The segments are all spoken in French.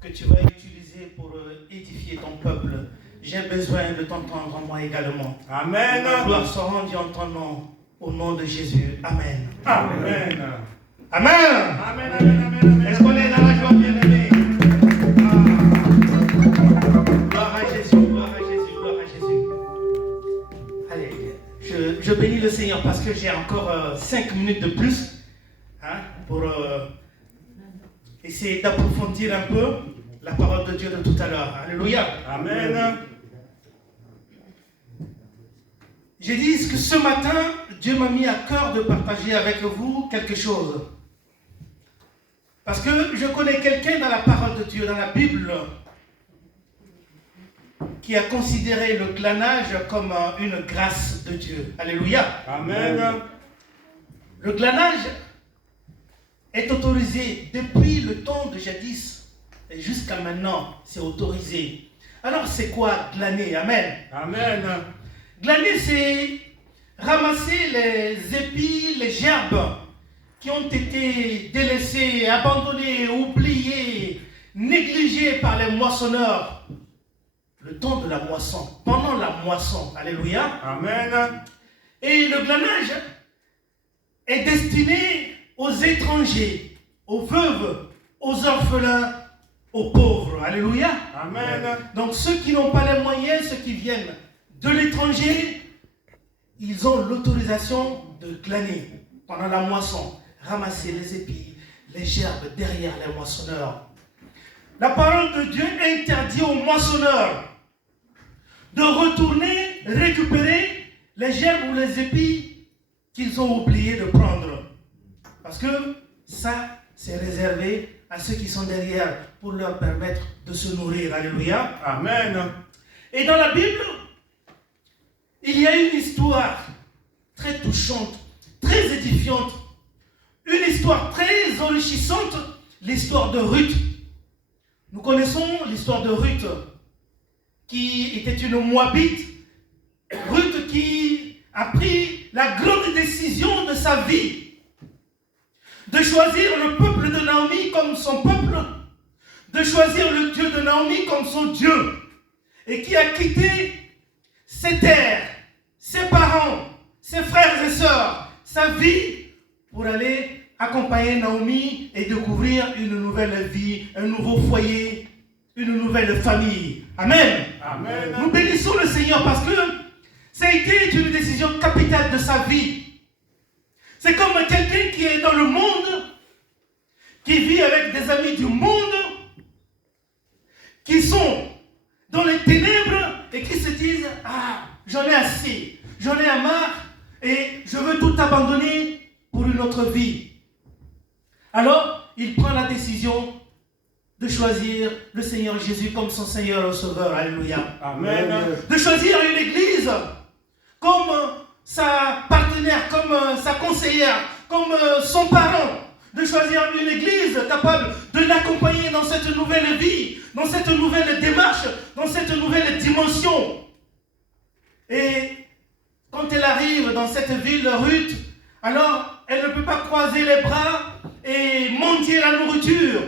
que tu vas utiliser pour édifier ton peuple. J'ai besoin de t'entendre moi également. Amen. La gloire soit rendue en ton nom, au nom de Jésus. Amen. Amen. Amen. Amen. Amen. Est-ce qu'on est dans la joie, bien-aimés? Gloire à Jésus, gloire à Jésus, gloire à Jésus. Allez, je bénis le Seigneur parce que j'ai encore 5 minutes de plus pour essayer d'approfondir un peu la parole de Dieu de tout à l'heure. Alléluia. Amen. J'ai dit que ce matin, Dieu m'a mis à cœur de partager avec vous quelque chose. Parce que je connais quelqu'un dans la parole de Dieu, dans la Bible, qui a considéré le glanage comme une grâce de Dieu. Alléluia. Amen. Le glanage est autorisé depuis le temps de jadis et jusqu'à maintenant, c'est autorisé. Alors c'est quoi glaner? Amen. Amen. Glaner, c'est ramasser les épis, les gerbes qui ont été délaissés, abandonnés, oubliés, négligés par les moissonneurs. Le temps de la moisson, pendant la moisson. Alléluia. Amen. Et le glanage est destiné aux étrangers, aux veuves, aux orphelins, aux pauvres. Alléluia. Amen. Donc ceux qui n'ont pas les moyens, ceux qui viennent de l'étranger, ils ont l'autorisation de glaner pendant la moisson, ramasser les épis, les gerbes derrière les moissonneurs. La parole de Dieu interdit aux moissonneurs de retourner récupérer les gerbes ou les épis qu'ils ont oublié de prendre. Parce que ça, c'est réservé à ceux qui sont derrière pour leur permettre de se nourrir. Alléluia. Amen. Et dans la Bible, il y a une histoire très touchante, très édifiante, une histoire très enrichissante, l'histoire de Ruth. Nous connaissons l'histoire de Ruth, qui était une Moabite, Ruth qui a pris la grande décision de sa vie, de choisir le peuple de Naomi comme son peuple, de choisir le Dieu de Naomi comme son Dieu, et qui a quitté ses terres, ses parents, ses frères et sœurs, sa vie, pour aller accompagner Naomi et découvrir une nouvelle vie, un nouveau foyer, une nouvelle famille. Amen. Amen. Nous bénissons le Seigneur parce que ça a été une décision capitale de sa vie. C'est comme quelqu'un qui est dans le monde, qui vit avec des amis du monde, qui sont dans les ténèbres et qui se disent « Ah, j'en ai assez, j'en ai marre et je veux tout abandonner pour une autre vie. » Alors, il prend la décision de choisir le Seigneur Jésus comme son Seigneur et Sauveur. Alléluia. Amen. De choisir une église comme sa partenaire, comme sa conseillère, comme son parent. De choisir une église capable de l'accompagner dans cette nouvelle vie, dans cette nouvelle démarche, dans cette nouvelle dimension. Et quand elle arrive dans cette ville, Ruth, alors elle ne peut pas croiser les bras et mendier la nourriture.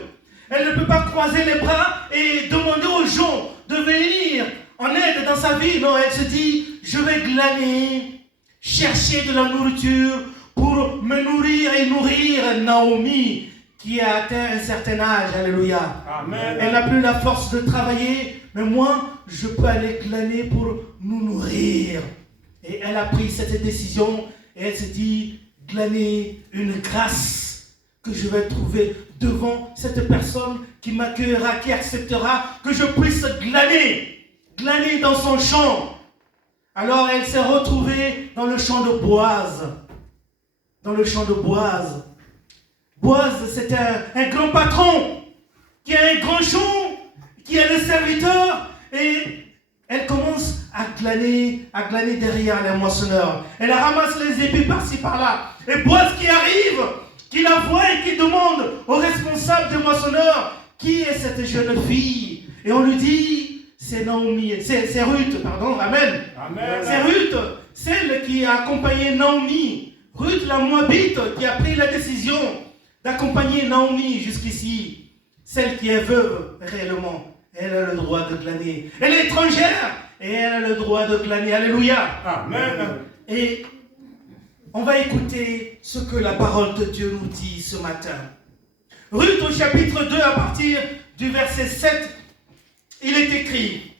Elle ne peut pas croiser les bras et demander aux gens de venir en aide dans sa vie. Non, elle se dit, je vais glaner, chercher de la nourriture pour me nourrir et nourrir Naomi, qui a atteint un certain âge. Alléluia. Amen. Elle n'a plus la force de travailler, mais moi, je peux aller glaner pour nous nourrir. Et elle a pris cette décision et elle se dit, glaner une grâce que je vais trouver devant cette personne qui m'accueillera, qui acceptera que je puisse glaner dans son champ. Alors elle s'est retrouvée dans le champ de Boaz. Dans le champ de Boaz. Boaz, c'est un grand patron qui a un grand champ, qui est le serviteur, et elle commence à glaner derrière les moissonneurs. Elle ramasse les épis par-ci par-là. Et Boaz qui arrive, qui la voit et qui demande au responsable des moissonneurs, qui est cette jeune fille? Et on lui dit, c'est Naomi, c'est Ruth, pardon, amen. Amen. C'est Ruth, celle qui a accompagné Naomi. Ruth la Moabite qui a pris la décision d'accompagner Naomi jusqu'ici. Celle qui est veuve, réellement, elle a le droit de glaner. Elle est étrangère et elle a le droit de glaner. Alléluia. Amen. Et on va écouter ce que la parole de Dieu nous dit ce matin. Ruth au chapitre 2 à partir du verset 7, il est écrit.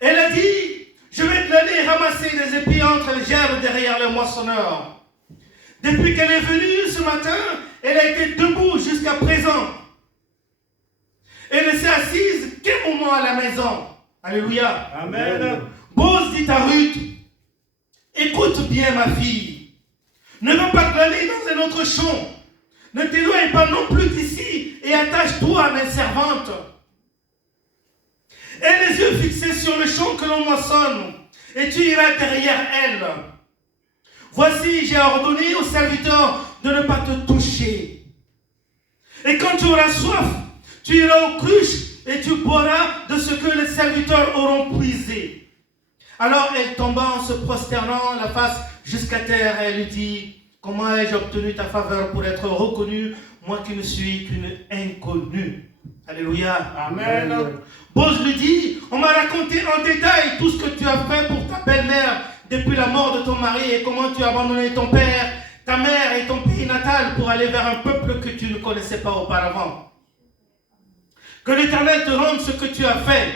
Elle a dit, je vais glaner et ramasser des épis entre les gerbes derrière le moissonneur. Depuis qu'elle est venue ce matin, elle a été debout jusqu'à présent. Elle ne s'est assise qu'un moment à la maison. Alléluia. Amen. Boaz dit à Ruth, écoute bien ma fille, ne va pas glaner dans un autre champ. Ne t'éloigne pas non plus d'ici et attache-toi à mes servantes. Aie les yeux fixés sur le champ que l'on moissonne et tu iras derrière elle. Voici, j'ai ordonné aux serviteurs de ne pas te toucher. Et quand tu auras soif, tu iras aux cruches et tu boiras de ce que les serviteurs auront puisé. Alors elle tomba en se prosternant la face jusqu'à terre et elle lui dit, comment ai-je obtenu ta faveur pour être reconnu, moi qui ne suis qu'une inconnue. Alléluia. Amen. Boaz lui dit, on m'a raconté en détail tout ce que tu as fait pour ta belle-mère depuis la mort de ton mari et comment tu as abandonné ton père, ta mère et ton pays natal pour aller vers un peuple que tu ne connaissais pas auparavant. Que l'Éternel te rende ce que tu as fait.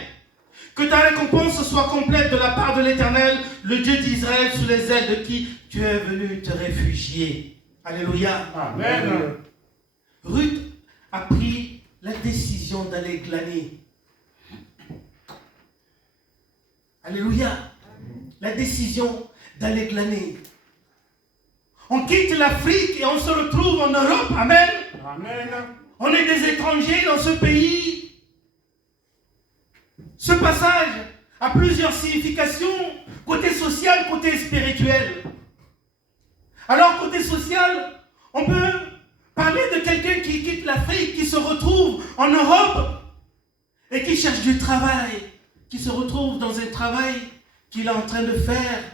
Que ta récompense soit complète de la part de l'Éternel, le Dieu d'Israël, sous les ailes de qui tu es venu te réfugier. Alléluia. Amen. Ruth a pris la décision d'aller glaner. Alléluia. La décision d'aller glaner. On quitte l'Afrique et on se retrouve en Europe. Amen. Amen. On est des étrangers dans ce pays. Ce passage a plusieurs significations, côté social, côté spirituel. Alors, côté social, on peut parler de quelqu'un qui quitte l'Afrique, qui se retrouve en Europe et qui cherche du travail, qui se retrouve dans un travail qu'il est en train de faire.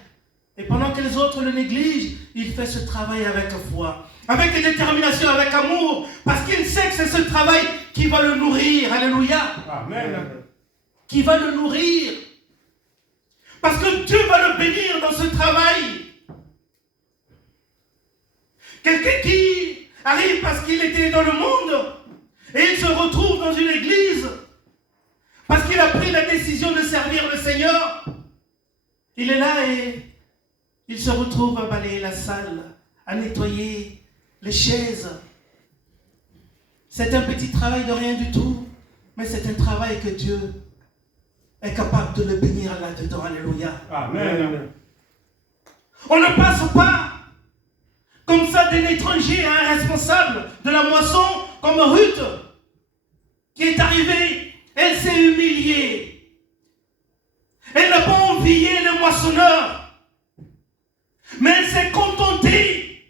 Et pendant que les autres le négligent, il fait ce travail avec foi, avec détermination, avec amour, parce qu'il sait que c'est ce travail qui va le nourrir. Alléluia. Amen. Qui va le nourrir. Parce que Dieu va le bénir dans ce travail. Quelqu'un qui arrive parce qu'il était dans le monde et il se retrouve dans une église parce qu'il a pris la décision de servir le Seigneur. Il est là et il se retrouve à balayer la salle, à nettoyer les chaises. C'est un petit travail de rien du tout, mais c'est un travail que Dieu est capable de le bénir là-dedans. Alléluia. Amen. On ne passe pas comme ça d'un étranger à un responsable de la moisson comme Ruth qui est arrivée. Elle s'est humiliée. Elle n'a pas envié le moissonneur, mais elle s'est contentée,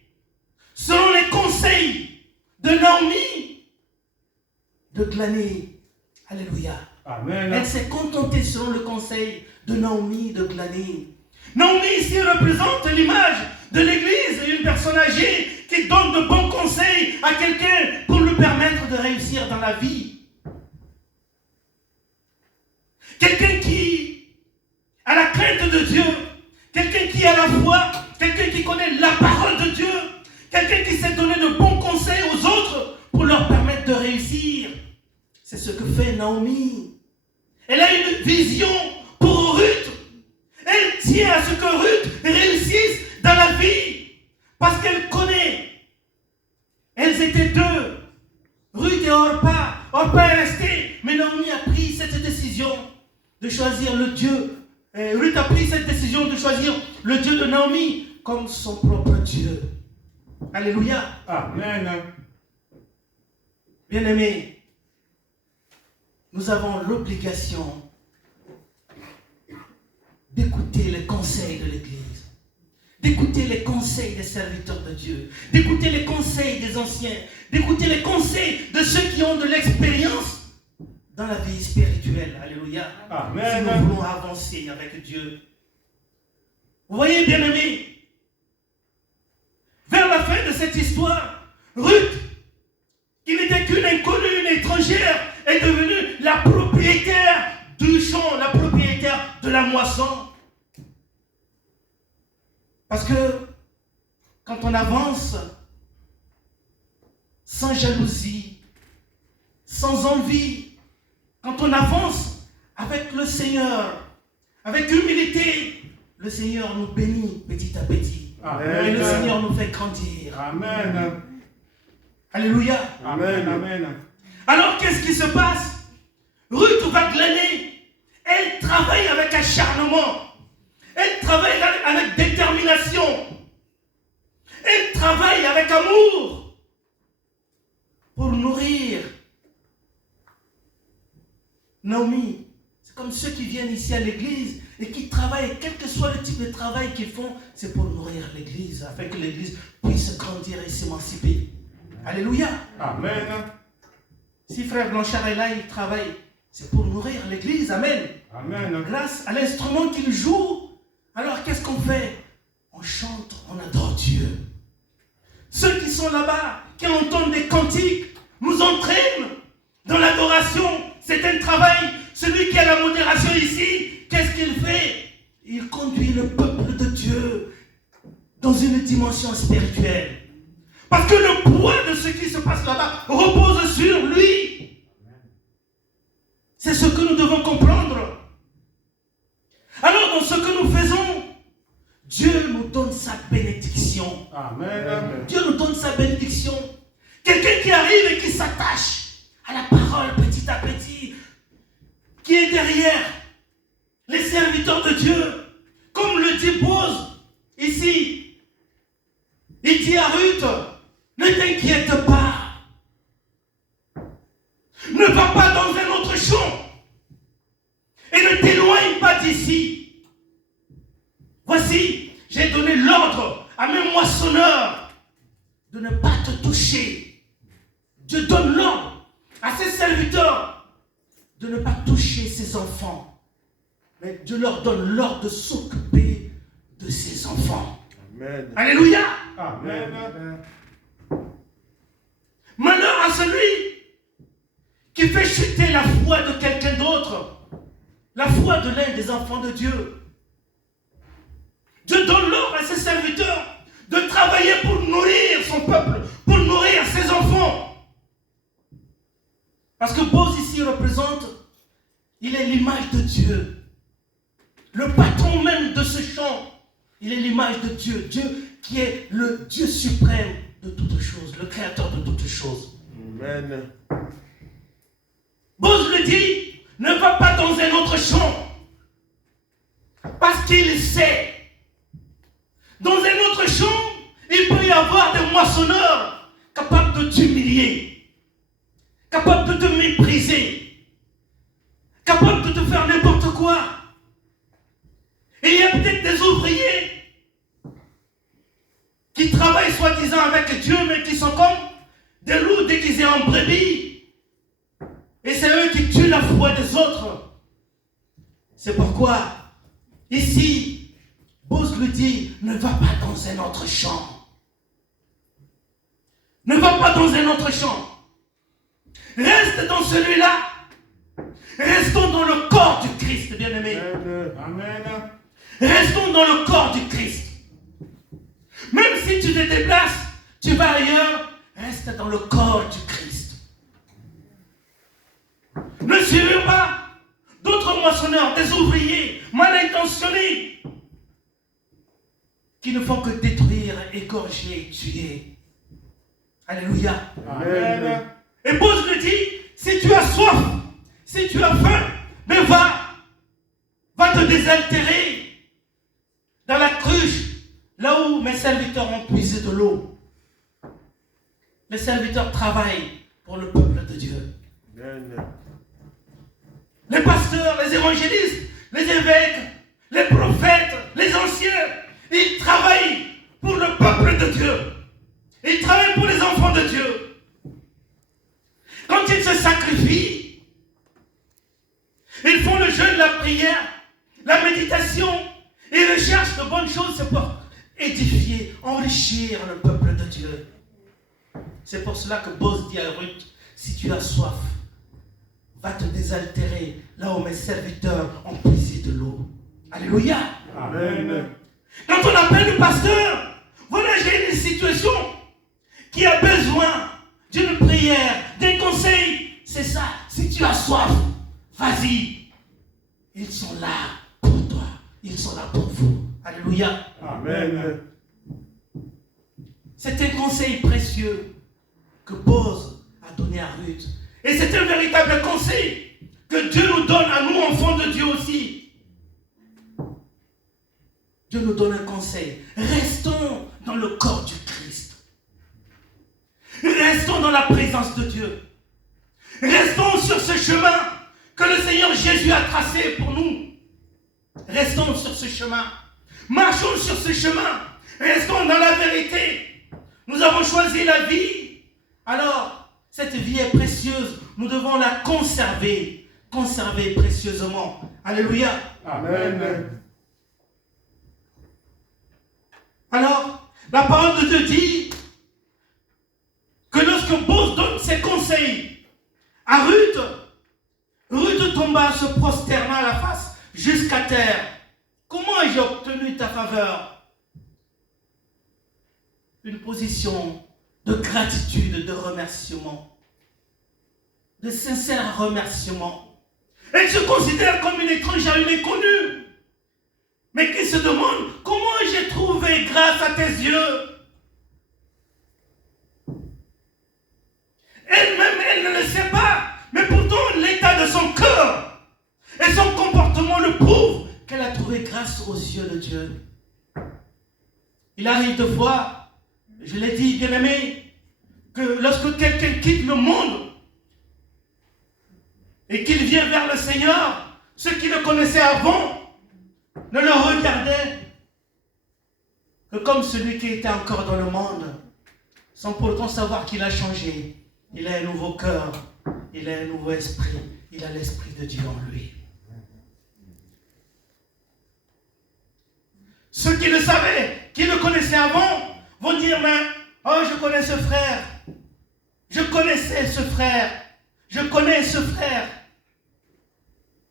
selon les conseils de Naomi, de glaner. Alléluia. Amen. Elle s'est contentée, selon le conseil de Naomi, de glaner. Naomi ici représente l'image de l'église, une personne âgée qui donne de bons conseils à quelqu'un pour lui permettre de réussir dans la vie. Quelqu'un qui a la crainte de Dieu, quelqu'un qui a la foi, quelqu'un qui connaît la parole de Dieu, quelqu'un qui sait donner de bons conseils aux autres pour leur permettre de réussir. C'est ce que fait Naomi. Elle a une vision pour Ruth. Elle tient à ce que Ruth réussisse dans la vie parce qu'elle connaît. Elles étaient deux, Ruth et Orpa. Orpa est restée, mais Naomi a pris cette décision de choisir le Dieu. Ruth a pris cette décision de choisir le Dieu de Naomi comme son propre Dieu. Alléluia. Amen. Bien-aimés, nous avons l'obligation d'écouter les conseils de l'Église, d'écouter les conseils des serviteurs de Dieu, d'écouter les conseils des anciens, d'écouter les conseils de ceux qui ont de l'expérience dans la vie spirituelle. Alléluia. Amen. Si nous voulons avancer avec Dieu. Vous voyez, bien-aimés, vers la fin de cette histoire, Ruth qui n'était qu'une inconnue, une étrangère, est devenue la propriétaire du champ, la propriétaire de la moisson. Parce que quand on avance sans jalousie, sans envie, quand on avance avec le Seigneur, avec humilité, le Seigneur nous bénit petit à petit. Amen. Et le Seigneur nous fait grandir. Amen. Alléluia. Amen. Amen. Alors qu'est-ce qui se passe? Ruth va glaner. Elle travaille avec acharnement. Elle travaille avec détermination. Elle travaille avec amour pour nourrir Naomi. C'est comme ceux qui viennent ici à l'église et qui travaillent, quel que soit le type de travail qu'ils font, c'est pour nourrir l'église, afin que l'église puisse grandir et s'émanciper. Alléluia. Amen. Si frère Blanchard est là, il travaille, c'est pour nourrir l'église. Amen. Amen. Grâce à l'instrument qu'il joue, alors qu'est-ce qu'on fait? On chante, on adore Dieu. Ceux qui sont là-bas, qui entendent des cantiques, nous entraînent dans l'adoration. C'est un travail. Celui qui a la modération ici, qu'est-ce qu'il fait? Il conduit le peuple de Dieu dans une dimension spirituelle. Parce que le poids de ce qui se passe là-bas repose sur lui. C'est ce que nous devons comprendre. Alors, dans ce que nous faisons, Dieu nous donne sa bénédiction. Amen. Dieu nous donne sa bénédiction. Quelqu'un qui arrive et qui s'attache à la parole petit à petit, qui est derrière les serviteurs de Dieu, comme le dit Boz ici. Il dit à Ruth, ne t'inquiète pas. Ne va pas dans un autre champ. Et ne t'éloigne pas d'ici. Voici, j'ai donné l'ordre à mes moissonneurs de ne pas te toucher. Dieu donne l'ordre à ses serviteurs de ne pas toucher ses enfants. Mais Dieu leur donne l'ordre de s'occuper de ses enfants. Amen. Alléluia. Amen. Malheur à celui qui fait chuter la foi de quelqu'un d'autre, la foi de l'un des enfants de Dieu. Dieu donne l'ordre à ses serviteurs de travailler pour nourrir son peuple, pour nourrir ses enfants. Parce que Boz ici représente, il est l'image de Dieu. Le patron même de ce champ, il est l'image de Dieu. Dieu qui est le Dieu suprême de toutes choses, le créateur de toutes choses. Amen. Boz le dit, ne va pas dans un autre champ. Parce qu'il sait, dans un autre champ, il peut y avoir des moissonneurs capables de t'humilier, capables de te mépriser, capables de te faire n'importe quoi. Et il y a peut-être des ouvriers qui travaillent soi-disant avec Dieu, mais qui sont comme des loups déguisés en brebis. Et c'est eux qui tuent la foi des autres. C'est pourquoi, ici, Boz lui dit, ne va pas dans un autre champ. Ne va pas dans un autre champ. Reste dans celui-là. Restons dans le corps du Christ, bien-aimé. Amen. Restons dans le corps du Christ. Même si tu te déplaces, tu vas ailleurs, reste dans le corps du Christ. Ne suivez pas d'autres moissonneurs, des ouvriers mal intentionnés qui ne font que détruire, égorger, tuer. Alléluia. Amen. Et Boz le dit, si tu as soif, si tu as faim, mais va te désaltérer dans la cruche, là où mes serviteurs ont puisé de l'eau. Les serviteurs travaillent pour le peuple de Dieu. Amen. Les pasteurs, les évangélistes, les évêques, les prophètes, les anciens, ils travaillent pour le peuple de Dieu. Ils travaillent pour les enfants de Dieu. Quand ils se sacrifient, ils font le jeûne, la prière, la méditation. Ils recherchent de bonnes choses, c'est pour édifier, enrichir le peuple de Dieu. C'est pour cela que Boz dit à Ruth, si tu as soif, va te désaltérer là où mes serviteurs ont puisé de l'eau. Alléluia. Amen. Quand on appelle le pasteur, voilà, j'ai une situation qui a besoin d'une prière, d'un conseil. C'est ça. Si tu as soif, vas-y. Ils sont là pour toi. Ils sont là pour vous. Alléluia. Amen. C'est un conseil précieux que Boz a donné à Ruth. Et c'est un véritable conseil que Dieu nous donne à nous, enfants de Dieu aussi. Dieu nous donne un conseil. Restons dans le corps du Christ. Restons dans la présence de Dieu. Restons sur ce chemin que le Seigneur Jésus a tracé pour nous. Restons sur ce chemin. Marchons sur ce chemin. Restons dans la vérité. Nous avons choisi la vie. Alors, cette vie est précieuse. Nous devons la conserver. Conserver précieusement. Alléluia. Amen. Alors, la parole de Dieu dit que lorsque Boz donne ses conseils à Ruth, Ruth tomba, se prosterna à la face jusqu'à terre. Comment ai-je obtenu ta faveur? Une position de gratitude, de remerciement, de sincère remerciement. Elle se considère comme une étrangère, une inconnue, mais qui se demande comment j'ai trouvé grâce à tes yeux. Elle-même, elle ne le sait pas, mais pourtant l'état de son cœur et son comportement le prouvent qu'elle a trouvé grâce aux yeux de Dieu. Il arrive de fois, je l'ai dit, bien-aimé, que lorsque quelqu'un quitte le monde et qu'il vient vers le Seigneur, ceux qui le connaissaient avant ne le regardaient que comme celui qui était encore dans le monde, sans pourtant savoir qu'il a changé. Il a un nouveau cœur, il a un nouveau esprit, il a l'esprit de Dieu en lui. Ceux qui le savaient, qui le connaissaient avant, vont dire, mais, oh, je connais ce frère, je connaissais ce frère, je connais ce frère.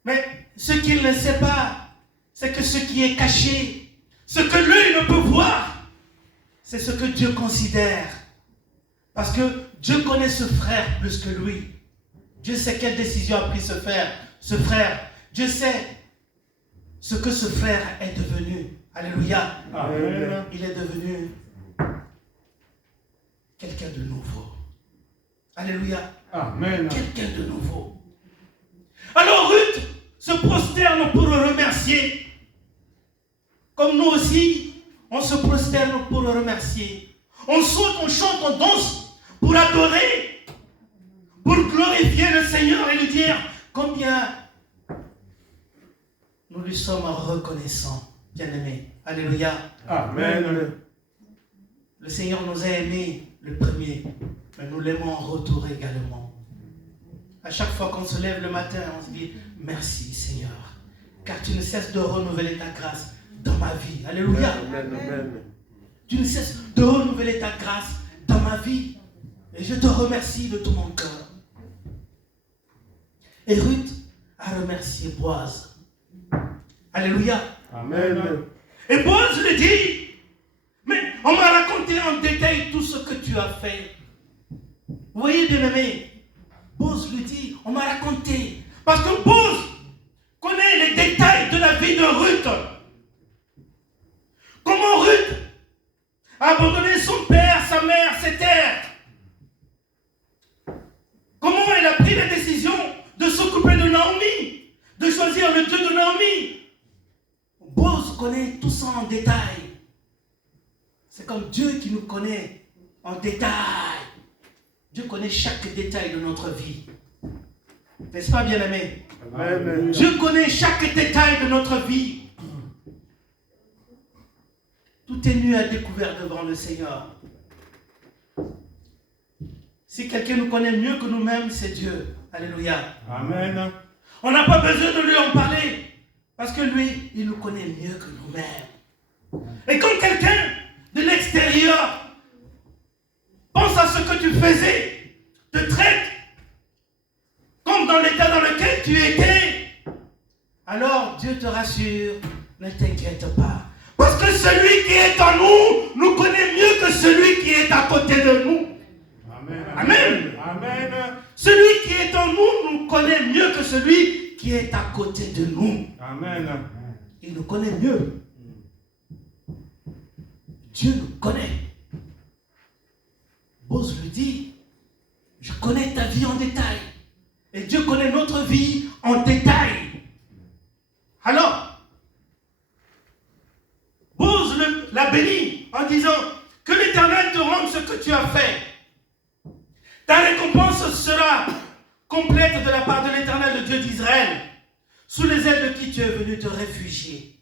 Mais ce qu'il ne sait pas, c'est que ce qui est caché, ce que l'œil ne peut voir, c'est ce que Dieu considère. Parce que Dieu connaît ce frère plus que lui. Dieu sait quelle décision a pris ce frère. Dieu sait ce que ce frère est devenu. Alléluia. Amen. Il est devenu quelqu'un de nouveau. Alléluia. Amen. Quelqu'un de nouveau. Alors Ruth se prosterne pour le remercier. Comme nous aussi, on se prosterne pour le remercier. On saute, on chante, on danse pour adorer, pour glorifier le Seigneur et lui dire combien nous lui sommes reconnaissants, bien-aimés. Alléluia. Amen. Le Seigneur nous a aimés le premier, mais nous l'aimons en retour également. À chaque fois qu'on se lève le matin, on se dit merci Seigneur, car tu ne cesses de renouveler ta grâce dans ma vie. Alléluia. Amen. Tu ne cesses de renouveler ta grâce dans ma vie. Et je te remercie de tout mon cœur. Et Ruth a remercié Boaz. Alléluia. Amen. Et Boaz lui dit, mais on m'a raconté en détail tout ce que tu as fait. Vous voyez, bien-aimé, Boaz lui dit, on m'a raconté. Parce que Boaz connaît les détails de la vie de Ruth. Comment Ruth a abandonné son père, sa mère, ses terres. Comment elle a pris la décision de s'occuper de Naomi, de choisir le Dieu de Naomi. Boaz connaît tout ça en détail. C'est comme Dieu qui nous connaît en détail. Dieu connaît chaque détail de notre vie. N'est-ce pas, bien-aimé? Amen. Dieu connaît chaque détail de notre vie. Tout est nu à découvert devant le Seigneur. Si quelqu'un nous connaît mieux que nous-mêmes, c'est Dieu. Alléluia. Amen. On n'a pas besoin de lui en parler. Parce que lui, il nous connaît mieux que nous-mêmes. Et quand quelqu'un de l'extérieur pense à ce que tu faisais, te traite comme dans l'état dans lequel tu étais, alors Dieu te rassure, ne t'inquiète pas. Parce que celui qui est en nous, nous connaît mieux que celui qui est à côté de nous. Amen. Amen. Amen. Celui qui est en nous, nous connaît mieux que celui qui est à côté de nous. Amen. Il nous connaît mieux. Dieu nous connaît. Bose lui dit, je connais ta vie en détail. Et Dieu connaît notre vie en détail. Alors, Bose la bénit en disant que l'Éternel te rende ce que tu as fait. Ta récompense sera complète de la part de l'Éternel, le Dieu d'Israël, sous les ailes de qui tu es venu te réfugier.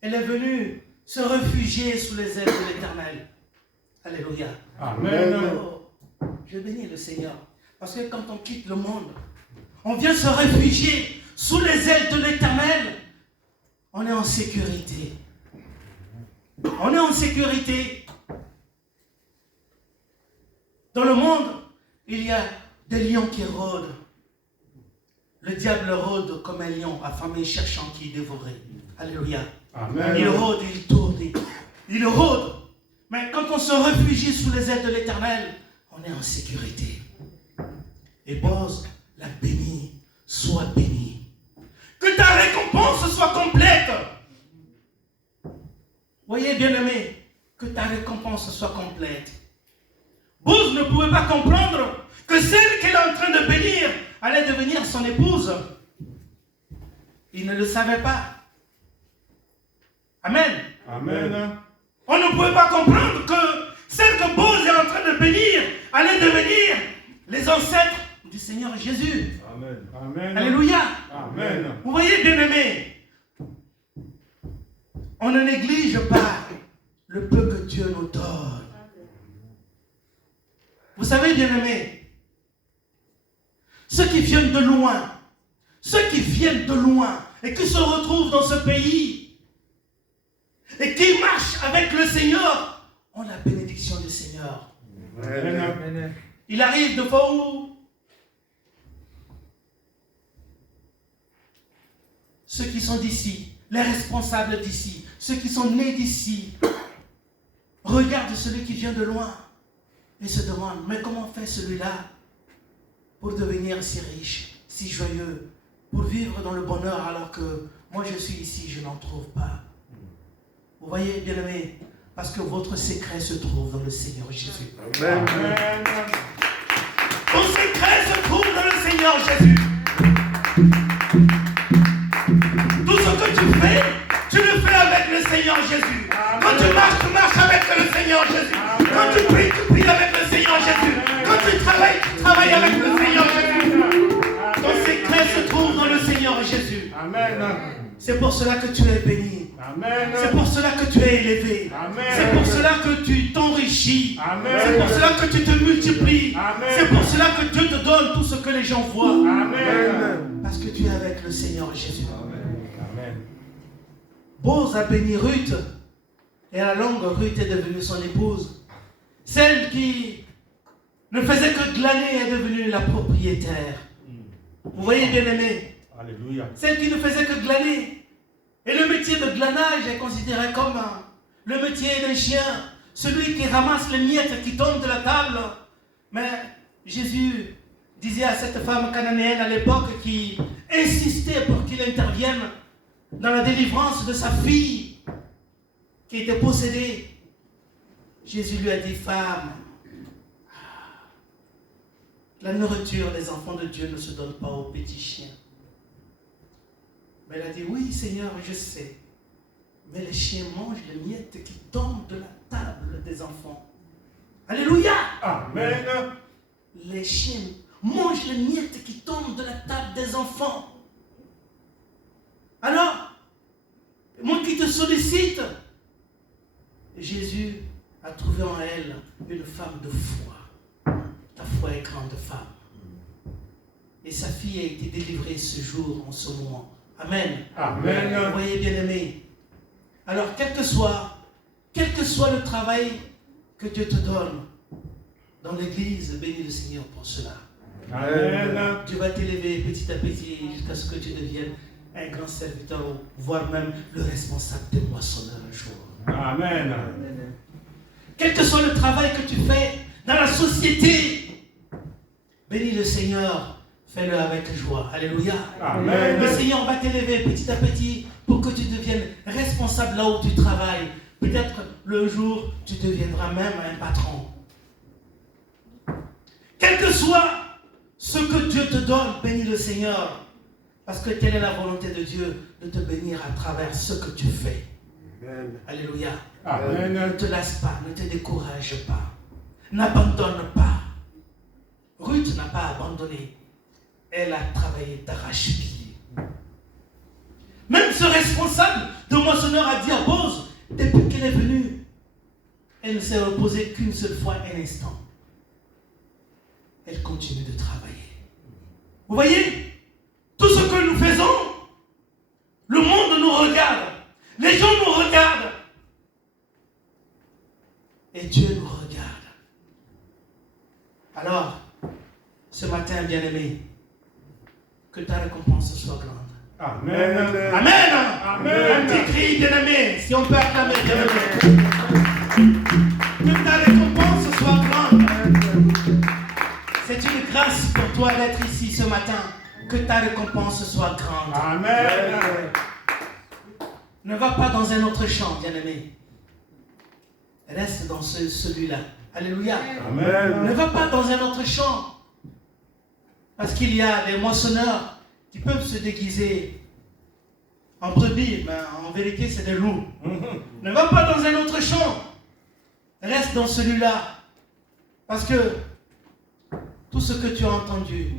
Elle est venue se réfugier sous les ailes de l'Éternel. Alléluia. Amen. Oh, je bénis le Seigneur. Parce que quand on quitte le monde, on vient se réfugier sous les ailes de l'Éternel. On est en sécurité. On est en sécurité. Dans le monde, il y a des lions qui rôdent. Le diable rôde comme un lion, affamé, cherchant qui dévorer. Alléluia. Amen. Il rôde, il tourne, il rôde. Mais quand on se réfugie sous les ailes de l'Éternel, on est en sécurité. Et Bose la béni, sois béni. Que ta récompense soit complète. Voyez, bien-aimé, que ta récompense soit complète. Bose ne pouvait pas comprendre que celle qu'elle est en train de bénir allait devenir son épouse. Il ne le savait pas. Amen. Amen. On ne pouvait pas comprendre que celle que Bose est en train de bénir allait devenir les ancêtres du Seigneur Jésus. Amen. Amen. Alléluia. Amen. Vous voyez, bien-aimés, on ne néglige pas le peu que Dieu nous donne. Vous savez, bien-aimés, ceux qui viennent de loin et qui se retrouvent dans ce pays et qui marchent avec le Seigneur ont la bénédiction du Seigneur. Amen. Il arrive de fois où ceux qui sont d'ici, les responsables d'ici, ceux qui sont nés d'ici, regardent celui qui vient de loin et se demandent, mais comment fait celui-là pour devenir si riche, si joyeux, pour vivre dans le bonheur alors que moi je suis ici, je n'en trouve pas. Vous voyez, bien-aimés, parce que votre secret se trouve dans le Seigneur Jésus. Amen. Ton secret se trouve dans le Seigneur Jésus. Tout ce que tu fais, tu le fais avec le Seigneur Jésus. Quand tu marches avec le Seigneur Jésus. Quand tu pries avec le Seigneur Jésus. Quand tu travailles avec le Seigneur Jésus. Ton secret se trouve dans le Seigneur Jésus. Amen. C'est pour cela que tu es béni. Amen. C'est pour cela que tu es élevé. Amen. C'est pour cela que tu t'enrichis. Amen. C'est pour cela que tu te multiplies. Amen. C'est pour cela que Dieu te donne tout ce que les gens voient. Amen. Parce que tu es avec le Seigneur Jésus. Amen. Bose a béni Ruth. Et à la longue, Ruth est devenue son épouse. Celle qui ne faisait que glaner est devenue la propriétaire. Vous voyez, bien-aimés, Alléluia. celle qui ne faisait que glaner. Et le métier de glanage est considéré comme le métier d'un chien. Celui qui ramasse les miettes qui tombent de la table. Mais Jésus disait à cette femme cananéenne à l'époque qui insistait pour qu'il intervienne dans la délivrance de sa fille qui était possédée. Jésus lui a dit, femme, la nourriture des enfants de Dieu ne se donne pas aux petits chiens. Mais elle a dit, oui Seigneur, je sais. Mais les chiens mangent les miettes qui tombent de la table des enfants. Alléluia. Amen. Les chiens mangent les miettes qui tombent de la table des enfants. Alors, moi qui te sollicite, Jésus a trouvé en elle une femme de foi. Ta foi est grande, femme. Et sa fille a été délivrée ce jour, en ce moment. Amen. Amen. Vous voyez, bien-aimés. Alors, quel que soit le travail que Dieu te donne dans l'église, bénis le Seigneur pour cela. Amen. Dieu va t'élever petit à petit jusqu'à ce que tu deviennes un grand serviteur, voire même le responsable des moissonneurs un jour. Amen. Quel que soit le travail que tu fais dans la société, bénis le Seigneur, fais-le avec joie. Alléluia. Amen. Le Seigneur va t'élever petit à petit pour que tu deviennes responsable là où tu travailles. Peut-être le jour, tu deviendras même un patron. Quel que soit ce que Dieu te donne, bénis le Seigneur. Parce que telle est la volonté de Dieu, de te bénir à travers ce que tu fais. Amen. Alléluia. Amen. Ne te lasse pas, ne te décourage pas. N'abandonne pas. Ruth n'a pas abandonné. Elle a travaillé d'arrache-pied. Même ce responsable de moissonneur a dit à Boz, depuis qu'elle est venue, elle ne s'est reposée qu'une seule fois un instant. Elle continue de travailler. Vous voyez, tout ce que nous faisons, le monde nous regarde, les gens nous regardent, et Dieu nous regarde. Alors, ce matin, bien-aimé, que ta récompense soit grande. Amen. Amen. Amen. Tu cries, bien-aimé, si on peut acclamer, bien-aimé. Que ta récompense soit grande. C'est une grâce pour toi d'être ici ce matin. Que ta récompense soit grande. Amen. Ne va pas dans un autre champ, bien-aimé. Reste dans celui-là. Alléluia. Amen. Ne va pas dans un autre champ. Parce qu'il y a des moissonneurs qui peuvent se déguiser en brebis, mais en vérité, c'est des loups. Ne va pas dans un autre champ. Reste dans celui-là. Parce que tout ce que tu as entendu,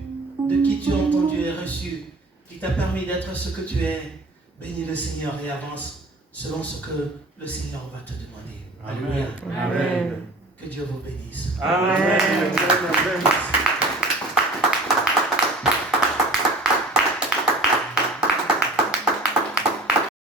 de qui tu as entendu et reçu, qui t'a permis d'être ce que tu es, bénis le Seigneur et avance selon ce que le Seigneur va te demander. Alléluia. Amen. Que Dieu vous bénisse. Amen. Amen.